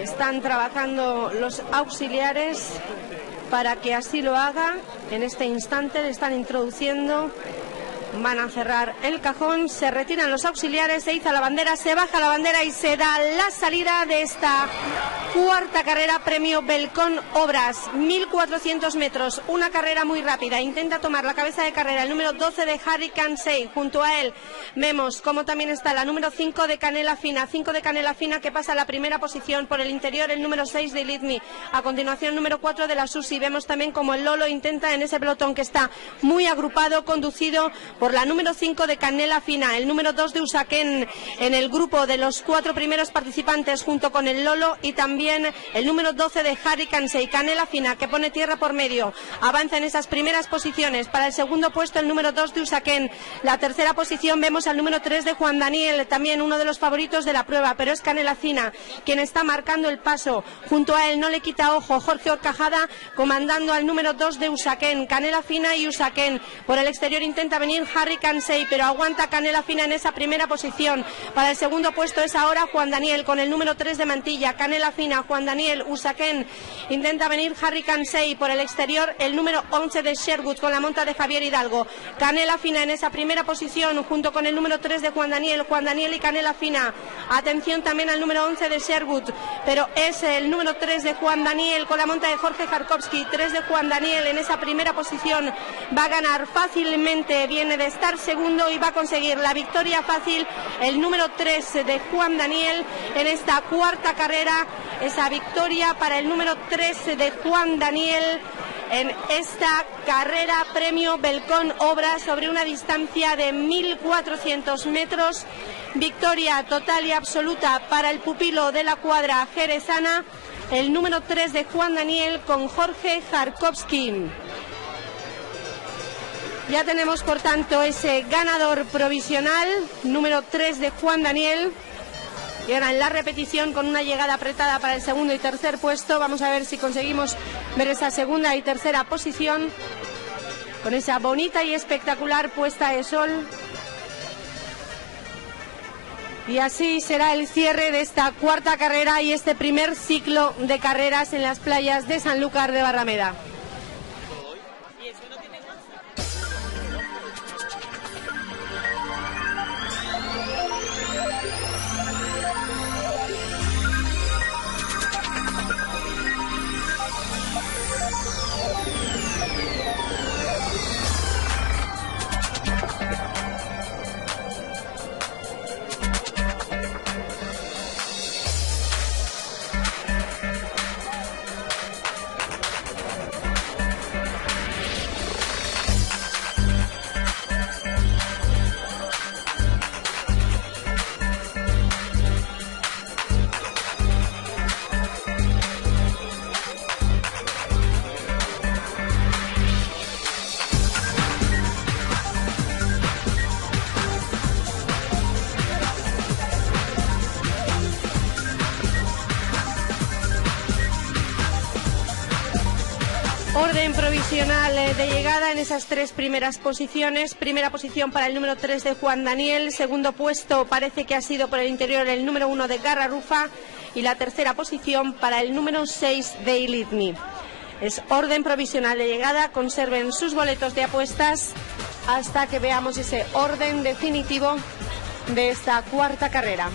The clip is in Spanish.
Están trabajando los auxiliares para que así lo haga. En este instante le están introduciendo. Van a cerrar el cajón, se retiran los auxiliares, se iza la bandera, se baja la bandera y se da la salida de esta cuarta carrera Premio Belcón Obras, 1400 metros, una carrera muy rápida. Intenta tomar la cabeza de carrera el número 12 de Harry Cansey. Junto a él vemos como también está la número 5 de Canela Fina, que pasa a la primera posición. Por el interior el número 6 de Lead Me, a continuación número 4 de la Susi. Vemos también como el Lolo intenta en ese pelotón que está muy agrupado, conducido por la número 5 de Canela Fina, el número 2 de Usaquén en el grupo de los 4 primeros participantes junto con el Lolo, y también el número 12 de Harry Cansey. Canela Fina, que pone tierra por medio, avanza en esas primeras posiciones. Para el segundo puesto el número 2 de Usaquén. La tercera posición vemos al número 3 de Juan Daniel, también uno de los favoritos de la prueba, pero es Canela Fina quien está marcando el paso. Junto a él no le quita ojo Jorge Horcajada, comandando al número 2 de Usaquén. Canela Fina y Usaquén. Por el exterior intenta venir Harry Cansey, pero aguanta Canela Fina en esa primera posición. Para el segundo puesto es ahora Juan Daniel con el número 3 de Mantilla. Canela Fina, Juan Daniel, Usaquén. Intenta venir Harry Cansey. Por el exterior el número 11 de Sherwood con la monta de Javier Hidalgo. Canela Fina en esa primera posición junto con el número 3 de Juan Daniel y Canela Fina. Atención también al número 11 de Sherwood, pero es el número 3 de Juan Daniel con la monta de Jorge Jarkowski. 3 de Juan Daniel en esa primera posición. Va a ganar fácilmente, viene de estar segundo y va a conseguir la victoria fácil el número 3 de Juan Daniel en esta cuarta carrera. Esa victoria para el número 3 de Juan Daniel en esta carrera Premio Belcón Obras sobre una distancia de 1400 metros. Victoria total y absoluta para el pupilo de la cuadra jerezana, el número 3 de Juan Daniel con Jorge Jarkowski. Ya tenemos por tanto ese ganador provisional, número 3 de Juan Daniel. Y ahora en la repetición con una llegada apretada para el segundo y tercer puesto. Vamos a ver si conseguimos ver esa segunda y tercera posición con esa bonita y espectacular puesta de sol. Y así será el cierre de esta cuarta carrera y este primer ciclo de carreras en las playas de Sanlúcar de Barrameda. Orden provisional de llegada en esas tres primeras posiciones. Primera posición para el número 3 de Juan Daniel. Segundo puesto parece que ha sido por el interior el número 1 de Garrarufa. Y la tercera posición para el número 6 de Lead Me. Es orden provisional de llegada. Conserven sus boletos de apuestas hasta que veamos ese orden definitivo de esta cuarta carrera.